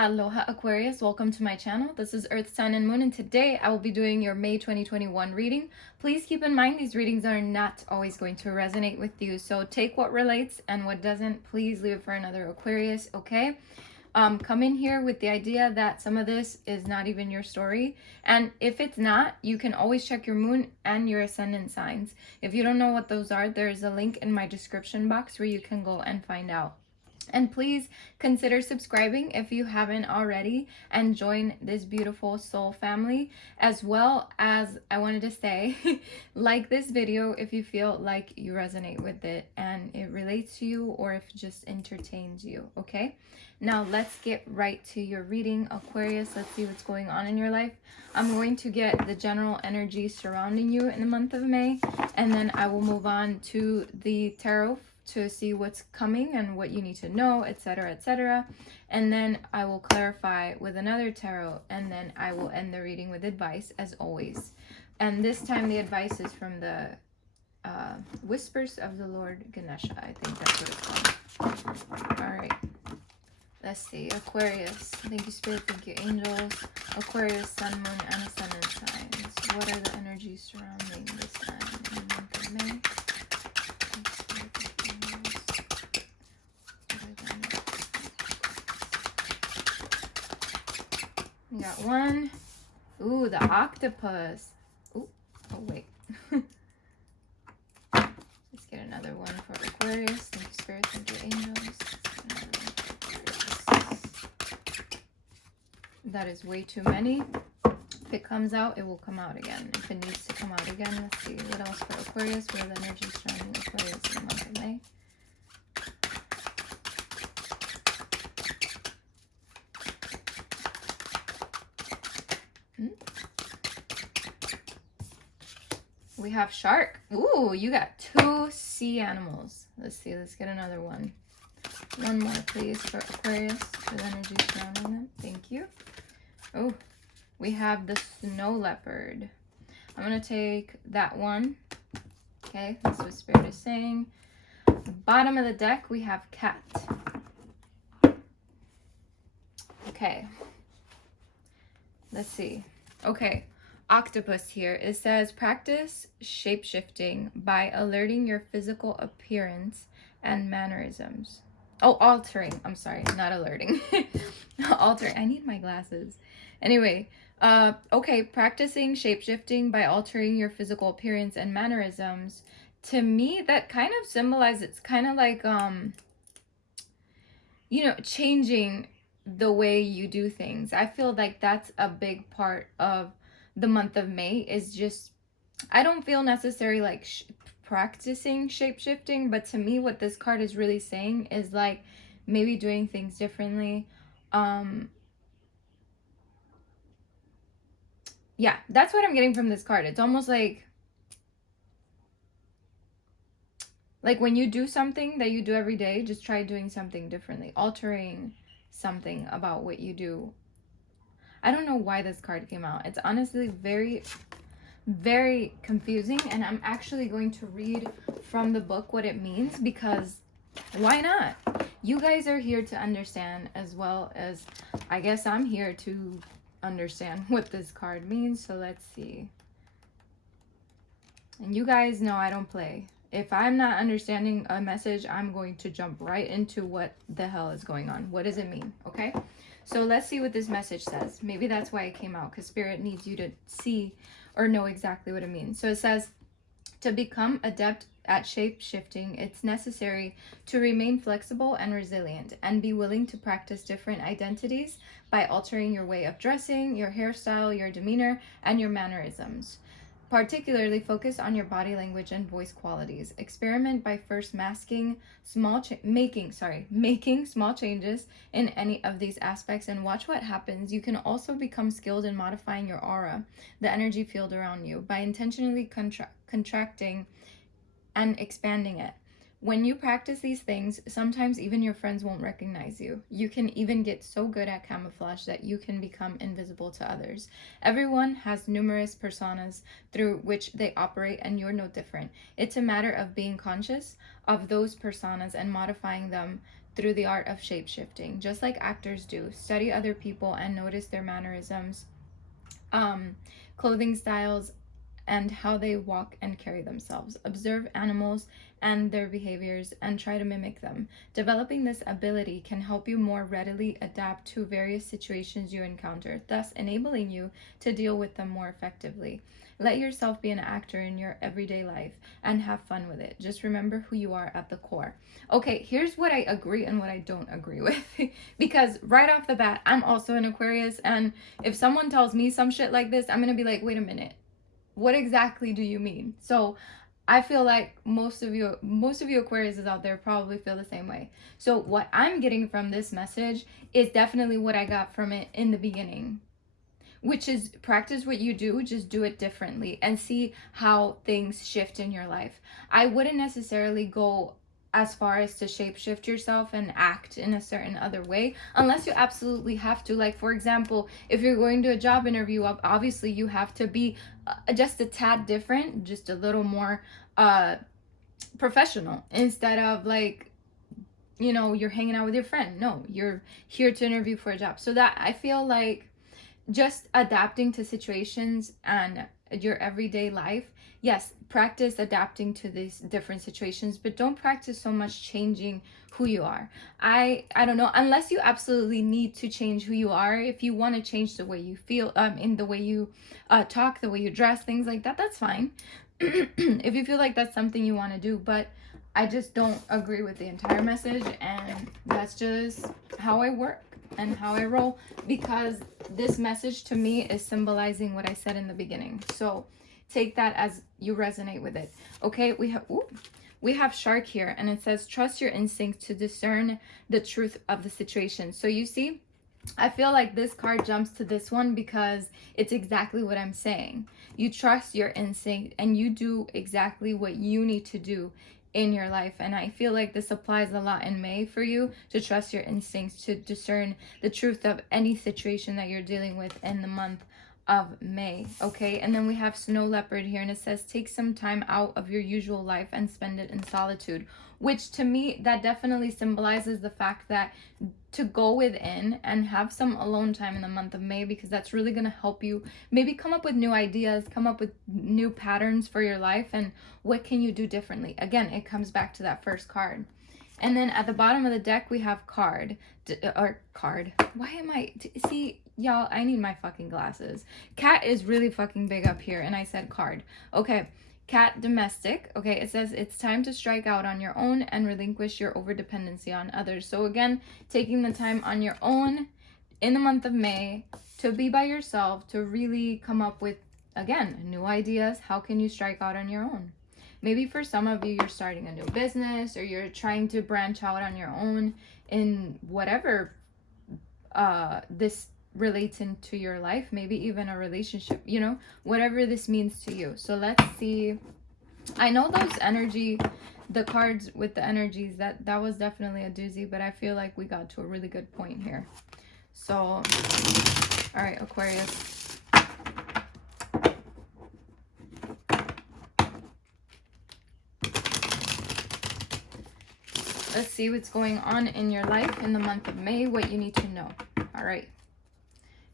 Aloha Aquarius, welcome to my channel. This is Earth, Sun, and Moon, and today I will be doing your May 2021 reading. Please keep in mind these readings are not always going to resonate with you, so take what relates and what doesn't, please leave it for another Aquarius, okay? Come in here with the idea that some of this is not even your story, and if it's not, you can always check your moon and your ascendant signs. If you don't know what those are, there's a link in my description box where you can go and find out. And please consider subscribing if you haven't already and join this beautiful soul family. As well as, I wanted to say, like this video if you feel like you resonate with it and it relates to you, or if it just entertains you, okay? Now let's get right to your reading, Aquarius. Let's see what's going on in your life. I'm going to get the general energy surrounding you in the month of May, and then I will move on to the tarot to see what's coming and what you need to know, etc., etc. And then I will clarify with another tarot, and then I will end the reading with advice as always. And this time the advice is from the Whispers of the Lord Ganesha. I think that's what it's called. All right. Let's see. Aquarius. Thank you, Spirit. Thank you, angels. Aquarius, Sun, Moon, and Ascendant signs. What are the energies surrounding this time in the month of May? We got one. Ooh, the octopus. Ooh, oh wait. Let's get another one for Aquarius. Thank you, Spirit. Thank you, angels. That is way too many. If it comes out, it will come out again. If it needs to come out again, let's see. What else for Aquarius? What are the energies surrounding Aquarius in the month of May? We have shark. Ooh, you got two sea animals. Let's see. Let's get another one. One more, please, for Aquarius with energy surrounding them. Thank you. Oh, we have the snow leopard. I'm going to take that one. Okay, that's what Spirit is saying. Bottom of the deck, we have cat. Okay. Let's see. Okay. Octopus here. It says practice shape-shifting by alerting your physical appearance and mannerisms. Oh, altering. I'm sorry, not alerting. Altering. I need my glasses. Anyway, okay, practicing shape-shifting by altering your physical appearance and mannerisms. To me, that kind of symbolizes, it's kind of like, you know, changing the way you do things. I feel like that's a big part of the month of May, is just, I don't feel necessarily like practicing shape-shifting, but to me what this card is really saying is like maybe doing things differently. Yeah, that's what I'm getting from this card. It's almost like when you do something that you do every day, just try doing something differently, altering something about what you do. I don't know why this card came out. It's honestly very, very confusing, and I'm actually going to read from the book what it means, because why not? You guys are here to understand, as well as I guess I'm here to understand what this card means. So let's see. And you guys know I don't play. If I'm not understanding a message, I'm going to jump right into what the hell is going on. What does it mean? Okay? So let's see what this message says. Maybe that's why it came out, because Spirit needs you to see or know exactly what it means. So it says, to become adept at shape-shifting, it's necessary to remain flexible and resilient, and be willing to practice different identities by altering your way of dressing, your hairstyle, your demeanor, and your mannerisms. Particularly focus on your body language and voice qualities. Experiment by first making small changes in any of these aspects, and watch what happens. You can also become skilled in modifying your aura, the energy field around you, by intentionally contracting and expanding it. When you practice these things, sometimes even your friends won't recognize you. You can even get so good at camouflage that you can become invisible to others. Everyone has numerous personas through which they operate, and you're no different. It's a matter of being conscious of those personas and modifying them through the art of shape-shifting, just like actors do. Study other people and notice their mannerisms, clothing styles, and how they walk and carry themselves. Observe animals and their behaviors and try to mimic them. Developing this ability can help you more readily adapt to various situations you encounter, thus enabling you to deal with them more effectively. Let yourself be an actor in your everyday life and have fun with it. Just remember who you are at the core. Okay, here's what I agree and what I don't agree with. Because right off the bat, I'm also an Aquarius, and if someone tells me some shit like this, I'm gonna be like, wait a minute, what exactly do you mean? So I feel like most of you Aquariuses out there probably feel the same way. So what I'm getting from this message is definitely what I got from it in the beginning, which is practice what you do, just do it differently and see how things shift in your life. I wouldn't necessarily go as far as to shapeshift yourself and act in a certain other way unless you absolutely have to. Like, for example, if you're going to a job interview, obviously you have to be just a tad different, just a little more professional, instead of like, you know, you're hanging out with your friend. No, you're here to interview for a job. So that, I feel like, just adapting to situations and your everyday life. Yes, practice adapting to these different situations, but don't practice so much changing who you are. I don't know, unless you absolutely need to change who you are. If you want to change the way you feel, in the way you talk, the way you dress, things like that, that's fine. If you feel like that's something you want to do, but I just don't agree with the entire message, and that's just how I work and how I roll, because this message to me is symbolizing what I said in the beginning. So take that as you resonate with it. Okay, we have shark here, and it says trust your instincts to discern the truth of the situation. So you see, I feel like this card jumps to this one because it's exactly what I'm saying. You trust your instinct and you do exactly what you need to do in your life. And I feel like this applies a lot in May for you, to trust your instincts to discern the truth of any situation that you're dealing with in the month of May. Okay, and then we have snow leopard here, and it says take some time out of your usual life and spend it in solitude, which to me, that definitely symbolizes the fact that to go within and have some alone time in the month of May, because that's really going to help you maybe come up with new ideas, come up with new patterns for your life, and what can you do differently. Again, it comes back to that first card. And then at the bottom of the deck, we have card. Why am I... See, y'all, I need my fucking glasses. Cat is really fucking big up here, and I said card. Okay, cat domestic. Okay, it says it's time to strike out on your own and relinquish your overdependency on others. So again, taking the time on your own in the month of May to be by yourself, to really come up with, again, new ideas. How can you strike out on your own? Maybe for some of you, you're starting a new business, or you're trying to branch out on your own in whatever this relates into your life, maybe even a relationship, you know, whatever this means to you. So let's see. I know those the cards with the energies, that was definitely a doozy, but I feel like we got to a really good point here. So, all right, Aquarius. Let's see what's going on in your life in the month of May, what you need to know. All right.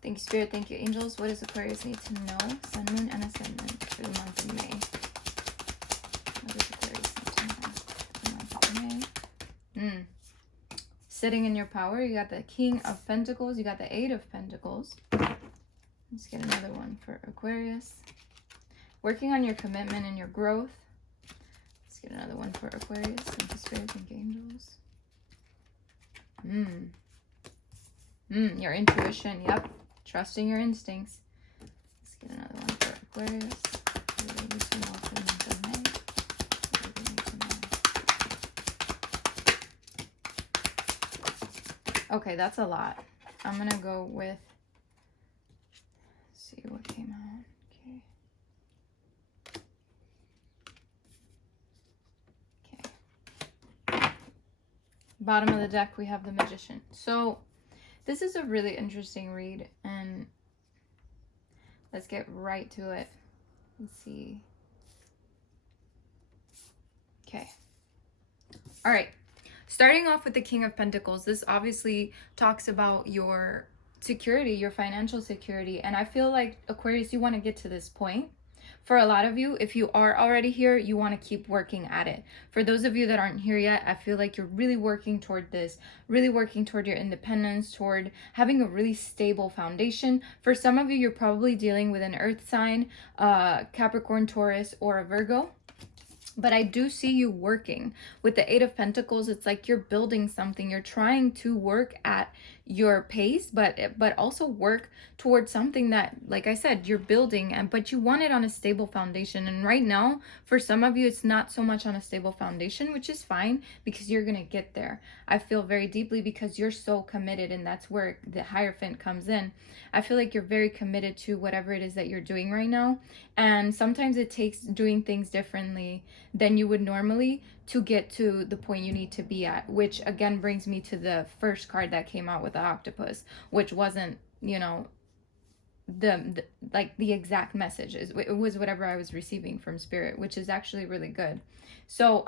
Thank you, Spirit. Thank you, Angels. What does Aquarius need to know? Sun, Moon, and Ascendant for the month of May. What does Aquarius need to know for the month of May? Sitting in your power, you got the King of Pentacles. You got the Eight of Pentacles. Let's get another one for Aquarius. Working on your commitment and your growth. Let's get another one for Aquarius. Thank you, Spirit. Thank you, Angels. Your intuition. Yep. Trusting your instincts. Let's get another one for Aquarius. What do we need to know for the month of May? What do we need to know? Okay, that's a lot. I'm going to go with... Let's see what came out. Okay. Bottom of the deck, we have the Magician. So this is a really interesting read, and let's get right to it. Let's see. Okay. All right. Starting off with the King of Pentacles, this obviously talks about your security, your financial security. And I feel like, Aquarius, you want to get to this point. For a lot of you, if you are already here, you want to keep working at it. For those of you that aren't here yet, I feel like you're really working toward this, really working toward your independence, toward having a really stable foundation. For some of you, you're probably dealing with an earth sign, Capricorn, Taurus, or a Virgo. But I do see you working. With the Eight of Pentacles, it's like you're building something. You're trying to work at your pace, but also work towards something that, like I said, you're building, but you want it on a stable foundation. And right now, for some of you, it's not so much on a stable foundation, which is fine because you're going to get there. I feel very deeply because you're so committed, and that's where the Hierophant comes in. I feel like you're very committed to whatever it is that you're doing right now. And sometimes it takes doing things differently than you would normally to get to the point you need to be at, which again brings me to the first card that came out with the octopus, which wasn't, you know, the like the exact message. It was whatever I was receiving from spirit, which is actually really good. So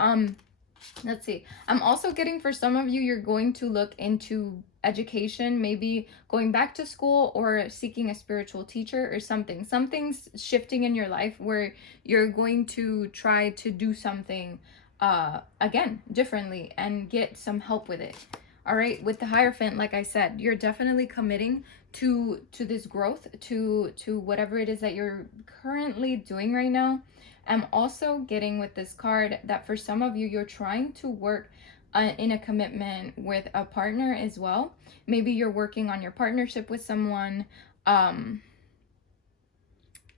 let's see, I'm also getting, for some of you, you're going to look into education, maybe going back to school or seeking a spiritual teacher or something. Something's shifting in your life where you're going to try to do something again differently and get some help with it. All right, with the Hierophant, like I said, you're definitely committing to this growth, to whatever it is that you're currently doing right now. I'm also getting with this card that for some of you, you're trying to work in a commitment with a partner as well. Maybe you're working on your partnership with someone,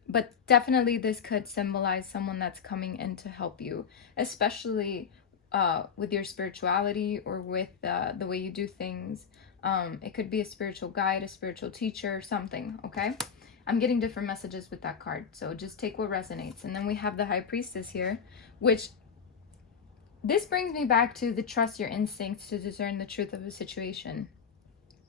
but definitely this could symbolize someone that's coming in to help you, especially with your spirituality or with the way you do things. It could be a spiritual guide, a spiritual teacher, something, okay? I'm getting different messages with that card, so just take what resonates. And then we have the High Priestess here, which this brings me back to the trust your instincts to discern the truth of a situation.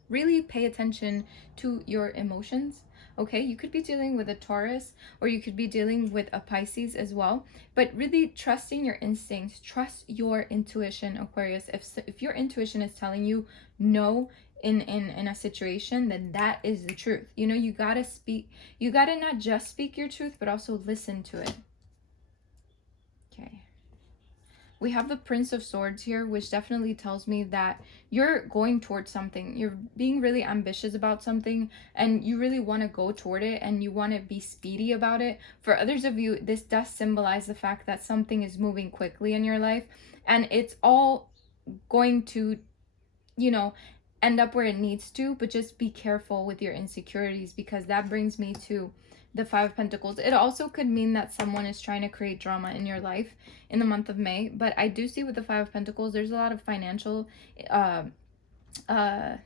Really pay attention to your emotions. Okay, you could be dealing with a Taurus or you could be dealing with a Pisces as well, but really trusting your instincts, trust your intuition, Aquarius. If your intuition is telling you no in a situation, then that is the truth. You know, you gotta speak, you gotta not just speak your truth, but also listen to it. Okay. We have the Prince of Swords here, which definitely tells me that you're going towards something. You're being really ambitious about something and you really want to go toward it and you want to be speedy about it. For others of you, this does symbolize the fact that something is moving quickly in your life and it's all going to, you know, end up where it needs to, but just be careful with your insecurities, because that brings me to the Five of Pentacles. It also could mean that someone is trying to create drama in your life in the month of May, but I do see with the Five of Pentacles, there's a lot of financial, I want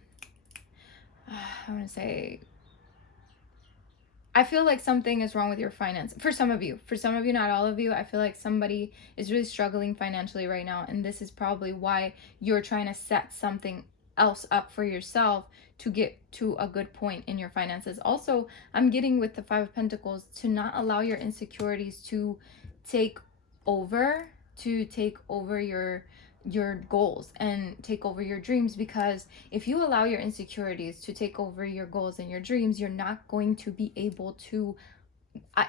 to say, I feel like something is wrong with your finance. For some of you, not all of you, I feel like somebody is really struggling financially right now, and this is probably why you're trying to set something else up for yourself to get to a good point in your finances. Also, I'm getting with the Five of Pentacles to not allow your insecurities to take over your goals and take over your dreams, because if you allow your insecurities to take over your goals and your dreams, you're not going to be able to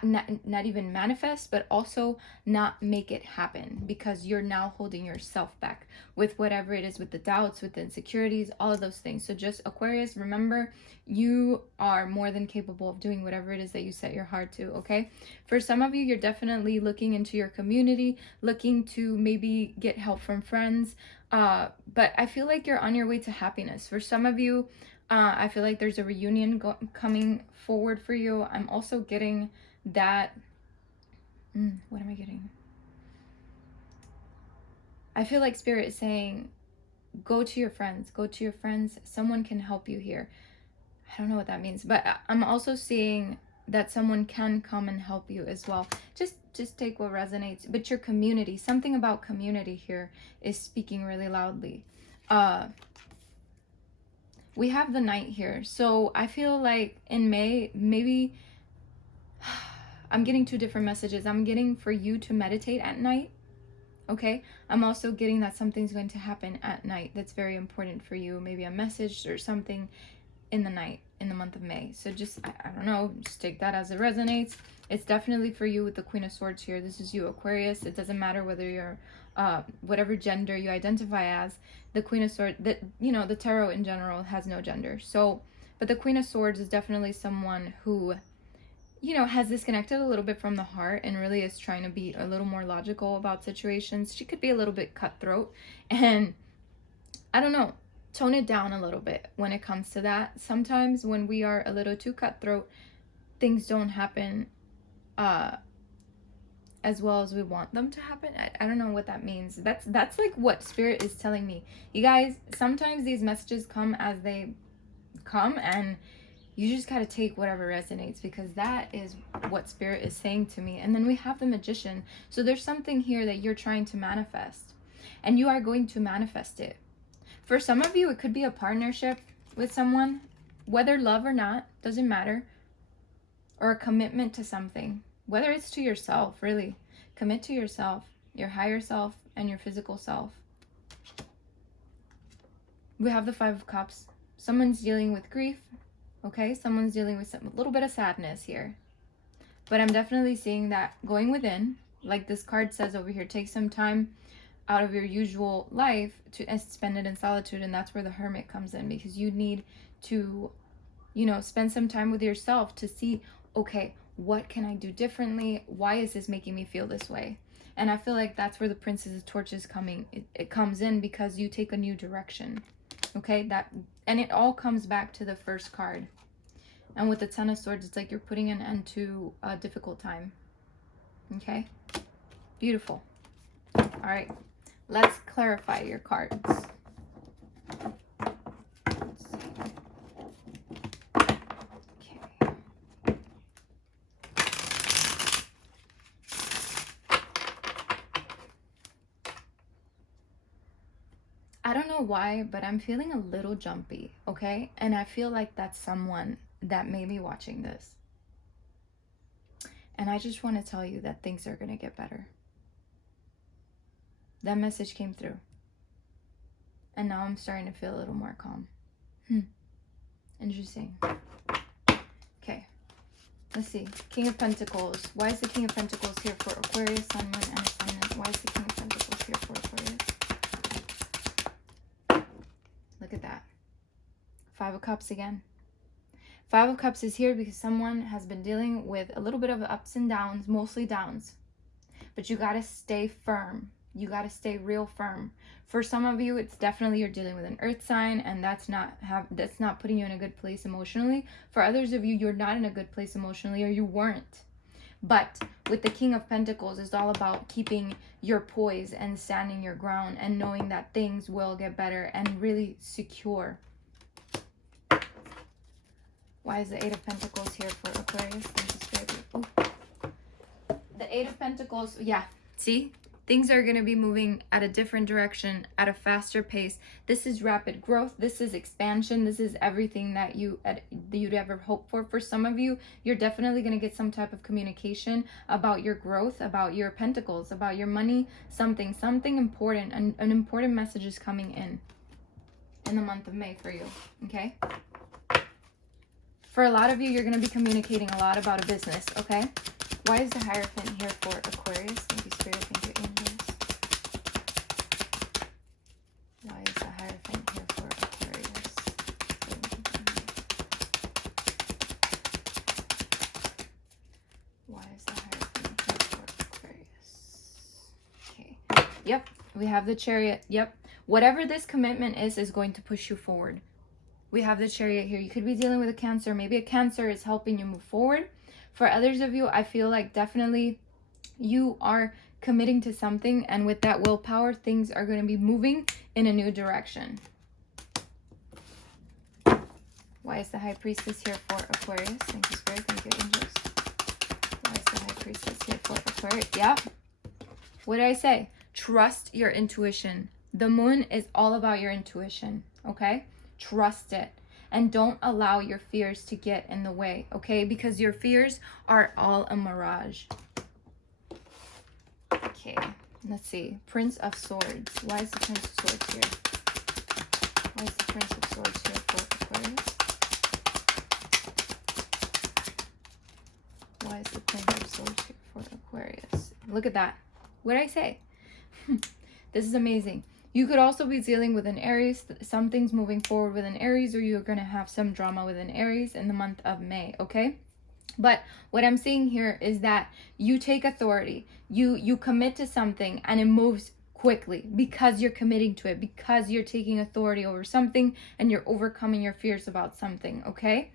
not even manifest, but also not make it happen, because you're now holding yourself back with whatever it is, with the doubts, with the insecurities, all of those things. So just, Aquarius, remember, you are more than capable of doing whatever it is that you set your heart to, okay? For some of you, you're definitely looking into your community, looking to maybe get help from friends, but I feel like you're on your way to happiness. For some of you, I feel like there's a reunion coming forward for you. I'm also getting that, what am I getting? I feel like Spirit is saying, go to your friends, someone can help you here. I don't know what that means, but I'm also seeing that someone can come and help you as well. Just take what resonates. But your community, something about community here is speaking really loudly. We have the Knight here. So I feel like in May, maybe I'm getting two different messages. I'm getting for you to meditate at night. Okay, I'm also getting that something's going to happen at night that's very important for you. Maybe a message or something in the night in the month of May. So just, I don't know, just take that as it resonates. It's definitely for you with the Queen of Swords here. This is you, Aquarius. It doesn't matter whether you're whatever gender you identify as. The Queen of Swords, you know, the tarot in general has no gender. So, but the Queen of Swords is definitely someone who, you know, has disconnected a little bit from the heart and really is trying to be a little more logical about situations. She could be a little bit cutthroat and, I don't know, tone it down a little bit when it comes to that. Sometimes when we are a little too cutthroat, things don't happen as well as we want them to happen. I don't know what that means. That's like what Spirit is telling me. You guys, sometimes these messages come as they come, and you just got to take whatever resonates, because that is what Spirit is saying to me. And then we have the Magician. So there's something here that you're trying to manifest, and you are going to manifest it. For some of you, it could be a partnership with someone, whether love or not, doesn't matter, or a commitment to something, whether it's to yourself, really. Commit to yourself, your higher self, and your physical self. We have the Five of Cups. Someone's dealing with grief, okay? Someone's dealing with a little bit of sadness here. But I'm definitely seeing that going within, like this card says over here, take some time out of your usual life to spend it in solitude. And that's where the Hermit comes in, because you need to, you know, spend some time with yourself to see, okay, what can I do differently? Why is this making me feel this way? And I feel like that's where the Princess of Torches it comes in, because you take a new direction. Okay, and it all comes back to the first card. And with the Ten of Swords, it's like you're putting an end to a difficult time. Okay, beautiful. All right, let's clarify your cards. I don't know why, but I'm feeling a little jumpy, okay? And I feel like that's someone that may be watching this. And I just want to tell you that things are going to get better. That message came through. And now I'm starting to feel a little more calm. Interesting. Okay. Let's see. King of Pentacles. Why is the King of Pentacles here for Aquarius, Sun, Moon, and Ascendant? Why is the King of Pentacles here for Aquarius? Look at that. Five of Cups again. Five of Cups is here because someone has been dealing with a little bit of ups and downs, mostly downs. But you got to stay firm. You got to stay real firm. For some of you, it's definitely you're dealing with an earth sign, and that's not putting you in a good place emotionally. For others of you, you're not in a good place emotionally, or you weren't. But with the King of Pentacles, it's all about keeping your poise and standing your ground and knowing that things will get better and really secure. Why is the Eight of Pentacles here for Aquarius? The Eight of Pentacles, yeah, see? Things are going to be moving at a different direction, at a faster pace. This is rapid growth. This is expansion. This is everything that you'd ever hope for. For some of you, you're definitely going to get some type of communication about your growth, about your pentacles, about your money, something important. An important message is coming in the month of May for you, okay? For a lot of you, you're going to be communicating a lot about a business, okay? Why is the Hierophant here for Aquarius? Thank you, Spirit. Thank you, angels. Why is the Hierophant here for Aquarius? Why is the Hierophant here for Aquarius? Okay. Yep. We have the Chariot. Yep. Whatever this commitment is going to push you forward. We have the Chariot here. You could be dealing with a Cancer. Maybe a Cancer is helping you move forward. For others of you, I feel like definitely you are committing to something, and with that willpower, things are going to be moving in a new direction. Why is the High Priestess here for Aquarius? Thank you, Spirit. Thank you, angels. Why is the High Priestess here for Aquarius? Yep. What did I say? Trust your intuition. The moon is all about your intuition, okay? Trust it. And don't allow your fears to get in the way, okay? Because your fears are all a mirage. Okay, Let's see. Prince of Swords. Why is the Prince of Swords here? Why is the Prince of Swords here for Aquarius? Why is the Prince of Swords here for Aquarius? Look at that. What did I say? This is amazing. You could also be dealing with an Aries. Something's moving forward with an Aries, or you're going to have some drama with an Aries in the month of May, okay? But what I'm seeing here is that you take authority. You commit to something and it moves quickly because you're committing to it, because you're taking authority over something and you're overcoming your fears about something, okay?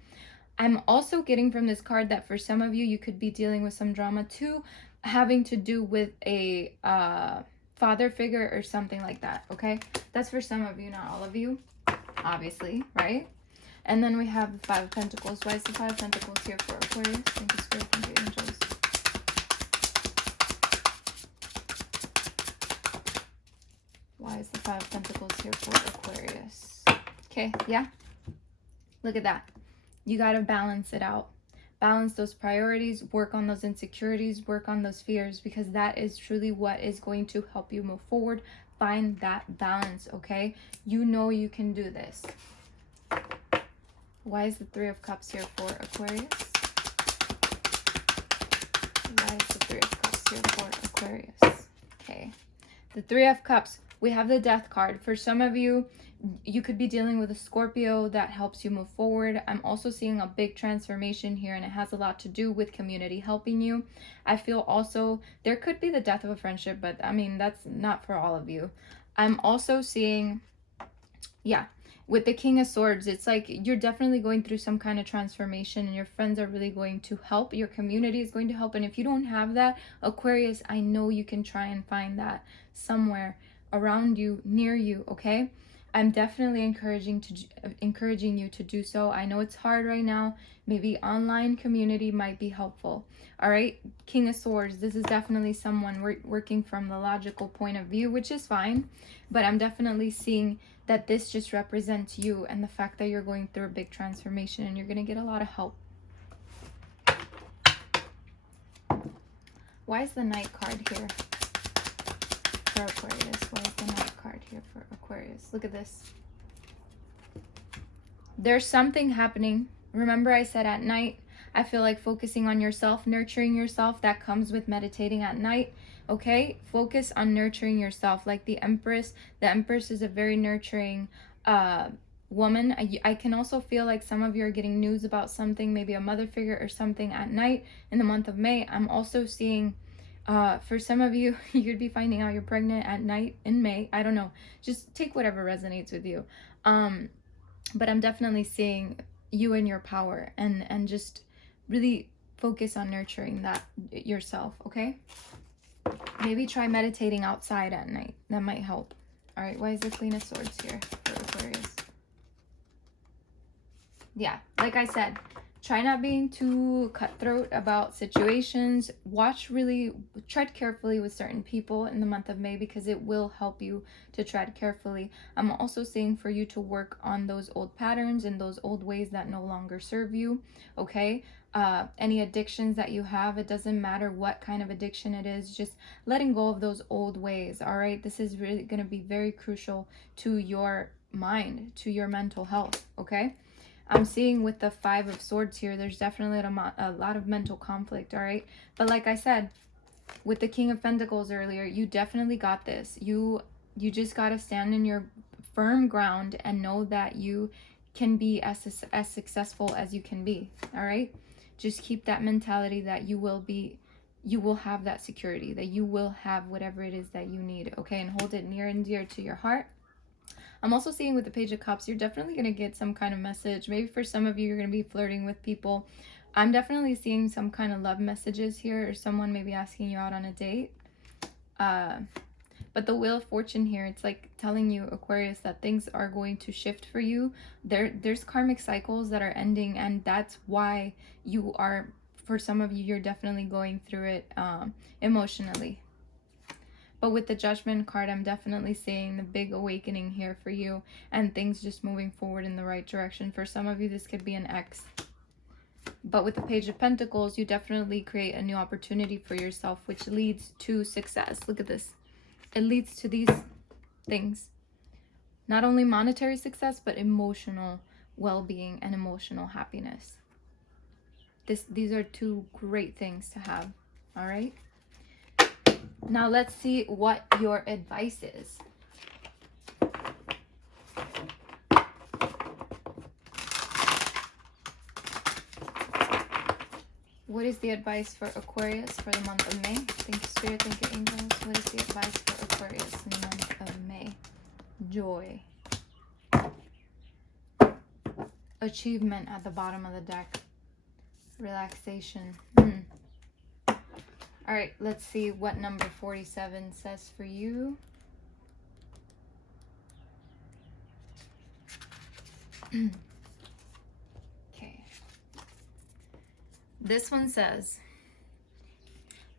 I'm also getting from this card that for some of you, you could be dealing with some drama too, having to do with a father figure or something like that, okay? That's for some of you, not all of you, obviously, right? And then we have the Five of Pentacles. Why is the Five of Pentacles here for Aquarius? Thank you, Spirit, thank you, angels. Why is the Five of Pentacles here for Aquarius? Okay, yeah. Look at that. You got to balance it out. Balance those priorities, work on those insecurities, work on those fears, because that is truly what is going to help you move forward. Find that balance, okay? You know you can do this. Why is the Three of Cups here for Aquarius? Why is the Three of Cups here for Aquarius? Okay. The Three of Cups. We have the Death card. For some of you, you could be dealing with a Scorpio that helps you move forward. I'm also seeing a big transformation here, and it has a lot to do with community helping you. I feel also there could be the death of a friendship, but I mean, that's not for all of you. I'm also seeing, yeah, with the King of Swords, it's like you're definitely going through some kind of transformation and your friends are really going to help. Your community is going to help. And if you don't have that, Aquarius, I know you can try and find that somewhere around you, near you, okay? I'm definitely encouraging you to do so. I know it's hard right now. Maybe online community might be helpful. All right, King of Swords, this is definitely someone working from the logical point of view, which is fine. But I'm definitely seeing that this just represents you and the fact that you're going through a big transformation and you're going to get a lot of help. Why is the Knight card here for Aquarius? Why is the Knight card here for Aquarius? Look at this. There's something happening. Remember I said at night, I feel like focusing on yourself, nurturing yourself, that comes with meditating at night. Okay, focus on nurturing yourself. Like the Empress. The Empress is a very nurturing woman. I can also feel like some of you are getting news about something, maybe a mother figure or something at night in the month of May. I'm also seeing for some of you, you could be finding out you're pregnant at night in May. I don't know. Just take whatever resonates with you. But I'm definitely seeing you in your power and just really focus on nurturing that yourself, okay? Maybe try meditating outside at night. That might help. All right, why is the Queen of Swords here for Aquarius? Yeah, like I said, try not being too cutthroat about situations. Tread carefully with certain people in the month of May because it will help you to tread carefully. I'm also saying for you to work on those old patterns and those old ways that no longer serve you, okay? Any addictions that you have, it doesn't matter what kind of addiction it is, just letting go of those old ways, all right? This is really going to be very crucial to your mind, to your mental health, okay? I'm seeing with the Five of Swords here, there's definitely a lot of mental conflict, all right? But like I said, with the King of Pentacles earlier, you definitely got this. You just got to stand in your firm ground and know that you can be as successful as you can be, all right? Just keep that mentality that you will have that security, that you will have whatever it is that you need, okay? And hold it near and dear to your heart. I'm also seeing with the Page of Cups, you're definitely going to get some kind of message. Maybe for some of you, you're going to be flirting with people. I'm definitely seeing some kind of love messages here, or someone maybe asking you out on a date. But the Wheel of Fortune here, it's like telling you, Aquarius, that things are going to shift for you. There's karmic cycles that are ending, and that's why you are, for some of you, you're definitely going through it emotionally. But with the Judgment card, I'm definitely seeing the big awakening here for you and things just moving forward in the right direction. For some of you, this could be an ex. But with the Page of Pentacles, you definitely create a new opportunity for yourself, which leads to success. Look at this. it leads to these things. Not only monetary success, but emotional well-being and emotional happiness. These are two great things to have. All right. Now let's see what your advice is. What is the advice for Aquarius for the month of May? Thank you, Spirit. Thank you, angels. What is the advice for Aquarius in the month of May? Joy. Achievement at the bottom of the deck. Relaxation. All right, let's see what number 47 says for you. Okay. This one says,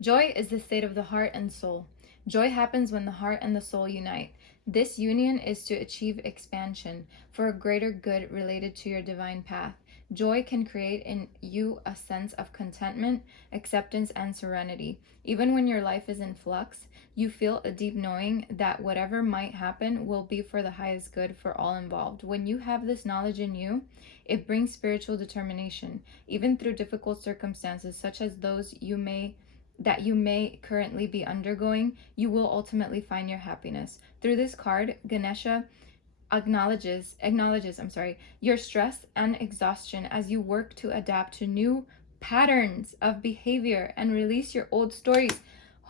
joy is the state of the heart and soul. Joy happens when the heart and the soul unite. This union is to achieve expansion for a greater good related to your divine path. Joy can create in you a sense of contentment, acceptance, and serenity. Even when your life is in flux, you feel a deep knowing that whatever might happen will be for the highest good for all involved. When you have this knowledge in you, it brings spiritual determination. Even through difficult circumstances such as those you may currently be undergoing, you will ultimately find your happiness. Through this card, Ganesha acknowledges your stress and exhaustion as you work to adapt to new patterns of behavior and release your old stories.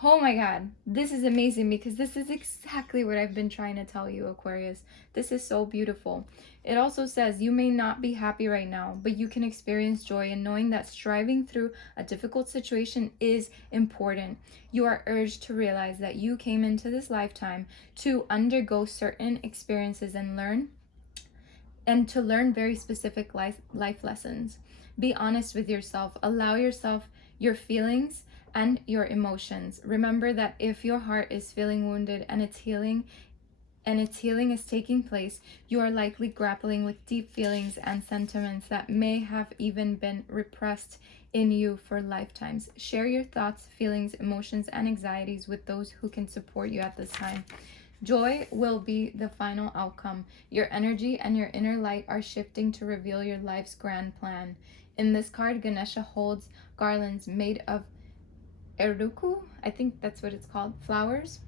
Oh my God, this is amazing because this is exactly what I've been trying to tell you, Aquarius. This is so beautiful. It also says you may not be happy right now, but you can experience joy in knowing that striving through a difficult situation is important. You are urged to realize that you came into this lifetime to undergo certain experiences and to learn very specific life lessons. Be honest with yourself. Allow yourself your feelings and your emotions. Remember that if your heart is feeling wounded and its healing is taking place, you are likely grappling with deep feelings and sentiments that may have even been repressed in you for lifetimes. Share your thoughts, feelings, emotions, and anxieties with those who can support you at this time. Joy will be the final outcome. Your energy and your inner light are shifting to reveal your life's grand plan. In this card, Ganesha holds garlands made of eruku, I think that's what it's called, flowers,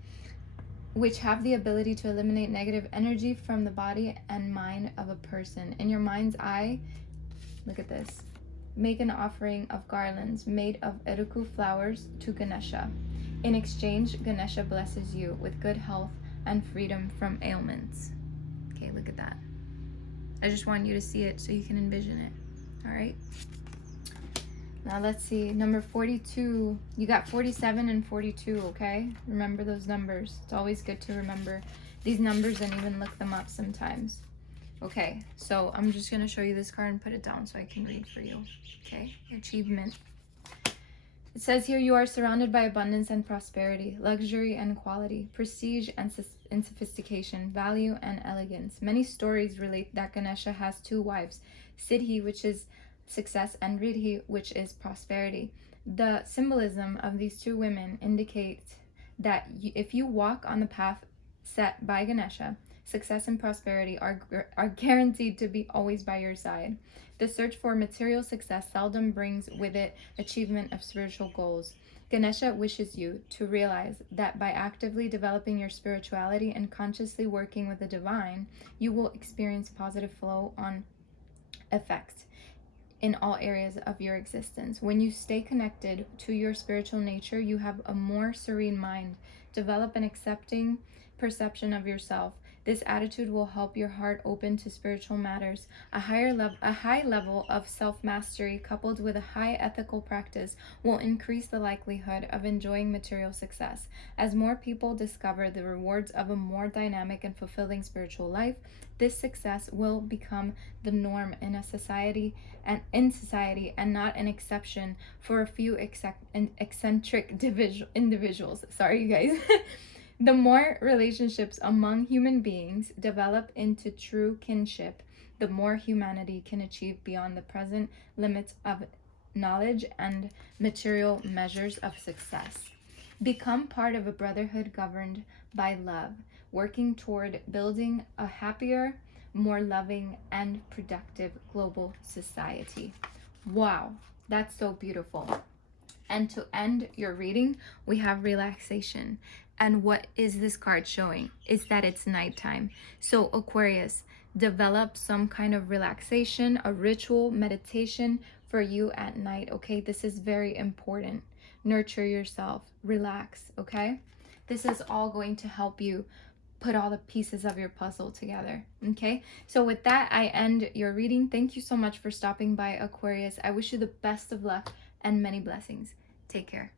which have the ability to eliminate negative energy from the body and mind of a person. In your mind's eye, look at this, make an offering of garlands made of eruku flowers to Ganesha. In exchange, Ganesha blesses you with good health and freedom from ailments. Okay, look at that. I just want you to see it so you can envision it. All right. Now let's see, number 42. You got 47 and 42, okay? Remember those numbers. It's always good to remember these numbers and even look them up sometimes. Okay, so I'm just going to show you this card and put it down so I can read for you. Okay, achievement. It says here, you are surrounded by abundance and prosperity, luxury and quality, prestige and sophistication, value and elegance. Many stories relate that Ganesha has two wives, Siddhi, which is success, and Riddhi, which is prosperity. The symbolism of these two women indicates that if you walk on the path set by Ganesha, success and prosperity are guaranteed to be always by your side. The search for material success seldom brings with it achievement of spiritual goals. Ganesha wishes you to realize that by actively developing your spirituality and consciously working with the divine, you will experience positive flow on effects in all areas of your existence. When you stay connected to your spiritual nature, you have a more serene mind, develop an accepting perception of yourself. This attitude will help your heart open to spiritual matters. A high level of self-mastery coupled with a high ethical practice will increase the likelihood of enjoying material success. As more people discover the rewards of a more dynamic and fulfilling spiritual life, this success will become the norm in society and not an exception for a few eccentric individuals. Sorry, you guys. The more relationships among human beings develop into true kinship, the more humanity can achieve beyond the present limits of knowledge and material measures of success. Become part of a brotherhood governed by love, working toward building a happier, more loving, and productive global society. Wow, that's so beautiful. And to end your reading, we have relaxation. And what is this card showing? Is that it's nighttime. So Aquarius, develop some kind of relaxation, a ritual, meditation for you at night, okay? This is very important. Nurture yourself, relax, okay? This is all going to help you put all the pieces of your puzzle together, okay? So with that, I end your reading. Thank you so much for stopping by, Aquarius. I wish you the best of luck and many blessings. Take care.